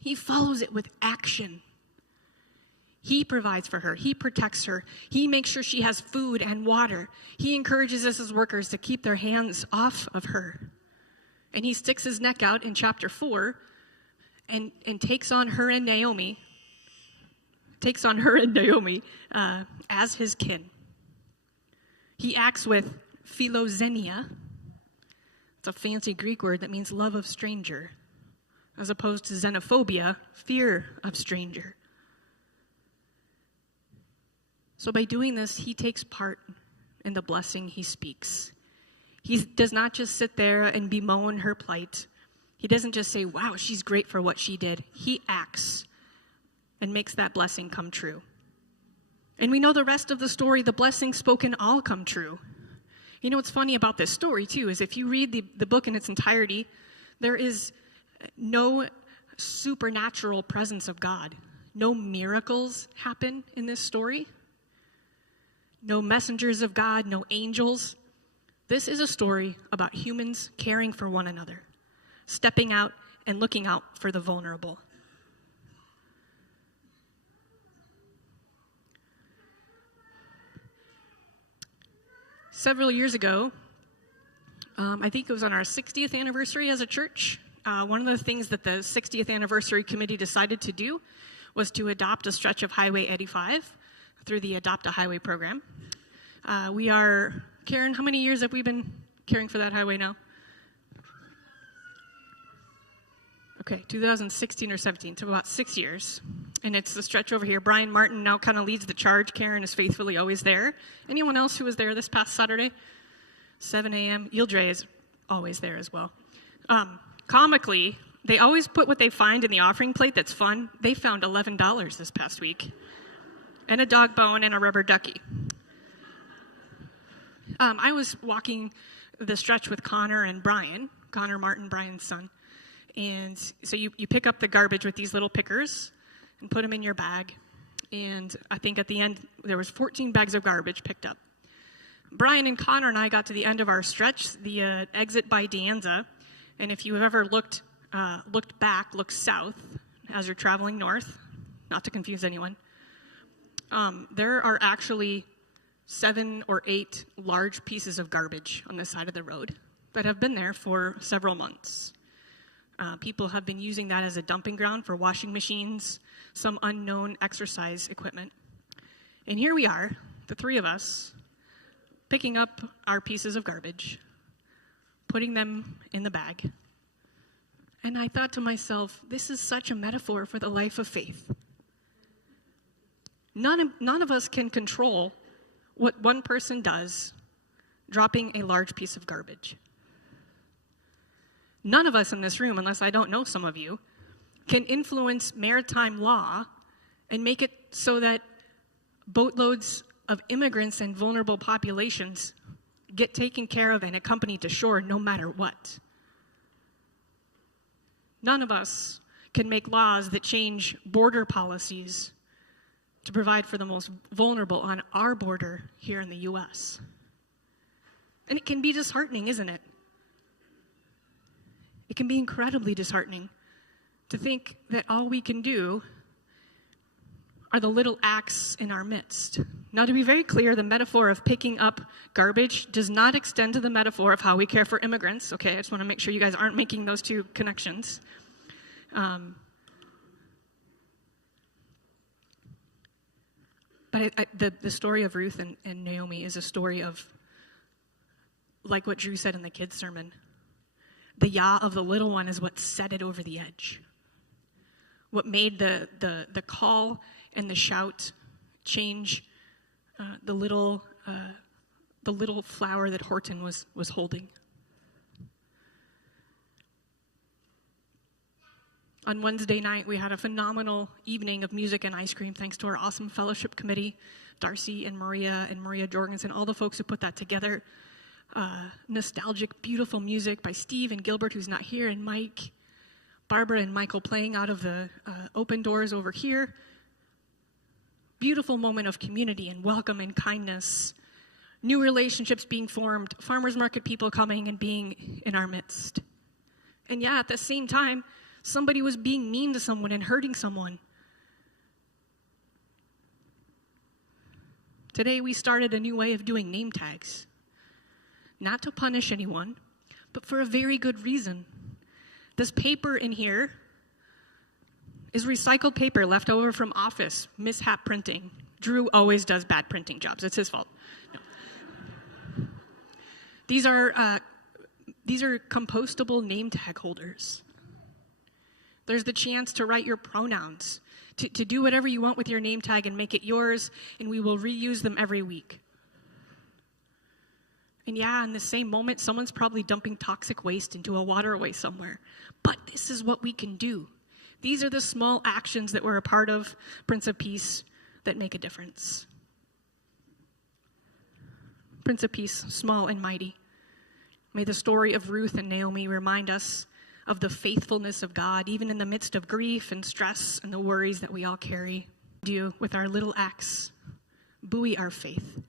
He follows it with action. He provides for her. He protects her. He makes sure she has food and water. He encourages his workers to keep their hands off of her. And he sticks his neck out in chapter 4 and takes on her and Naomi as his kin. He acts with philoxenia. It's a fancy Greek word that means love of stranger, as opposed to xenophobia, fear of stranger. So by doing this, he takes part in the blessing he speaks. He does not just sit there and bemoan her plight. He doesn't just say, wow, she's great for what she did. He acts and makes that blessing come true. And we know the rest of the story, the blessings spoken all come true. You know what's funny about this story, too, is if you read the book in its entirety, there is no supernatural presence of God. No miracles happen in this story. No messengers of God, no angels. This is a story about humans caring for one another, stepping out and looking out for the vulnerable. Several years ago, I think it was on our 60th anniversary as a church, one of the things that the 60th anniversary committee decided to do was to adopt a stretch of Highway 85 through the Adopt a Highway program. We are, Karen, how many years have we been caring for that highway now? Okay, 2016 or 17, so about 6 years. And it's the stretch over here. Brian Martin now kind of leads the charge. Karen is faithfully always there. Anyone else who was there this past Saturday? 7 a.m. Yildre is always there as well. Comically, they always put what they find in the offering plate that's fun. They found $11 this past week. And a dog bone and a rubber ducky. I was walking the stretch with Connor and Brian. Connor Martin, Brian's son. And so you pick up the garbage with these little pickers and put them in your bag. And I think at the end, there was 14 bags of garbage picked up. Brian and Connor and I got to the end of our stretch, the exit by Deanza. And if you've ever looked south as you're traveling north, not to confuse anyone, there are actually 7 or 8 large pieces of garbage on the side of the road that have been there for several months. People have been using that as a dumping ground for washing machines, some unknown exercise equipment. And here we are, the 3 of us, picking up our pieces of garbage, putting them in the bag. And I thought to myself, this is such a metaphor for the life of faith. None of us can control what one person does dropping a large piece of garbage. None of us in this room, unless I don't know some of you, can influence maritime law and make it so that boatloads of immigrants and vulnerable populations get taken care of and accompanied to shore no matter what. None of us can make laws that change border policies to provide for the most vulnerable on our border here in the U.S. And it can be disheartening, isn't it? It can be incredibly disheartening to think that all we can do are the little acts in our midst. Now, to be very clear, the metaphor of picking up garbage does not extend to the metaphor of how we care for immigrants. Okay, I just want to make sure you guys aren't making those two connections. But the story of Ruth and Naomi is a story of, like what Drew said in the kids' sermon, the yah of the little one is what set it over the edge. What made the call and the shout change the little flower that Horton was holding. On Wednesday night, we had a phenomenal evening of music and ice cream, thanks to our awesome fellowship committee, Darcy and Maria Jorgensen, all the folks who put that together. Nostalgic, beautiful music by Steve and Gilbert, who's not here, and Mike, Barbara and Michael playing out of the open doors over here. Beautiful moment of community and welcome and kindness. New relationships being formed, farmers market people coming and being in our midst. And yeah, at the same time, somebody was being mean to someone and hurting someone. Today we started a new way of doing name tags. Not to punish anyone, but for a very good reason. This paper in here is recycled paper left over from office, mishap printing. Drew always does bad printing jobs. It's his fault. No. These are compostable name tag holders. There's the chance to write your pronouns, to do whatever you want with your name tag and make it yours, and we will reuse them every week. And yeah, in the same moment, someone's probably dumping toxic waste into a waterway somewhere. But this is what we can do. These are the small actions that we're a part of, Prince of Peace, that make a difference. Prince of Peace, small and mighty. May the story of Ruth and Naomi remind us of the faithfulness of God, even in the midst of grief and stress and the worries that we all carry. Do with our little acts buoy our faith.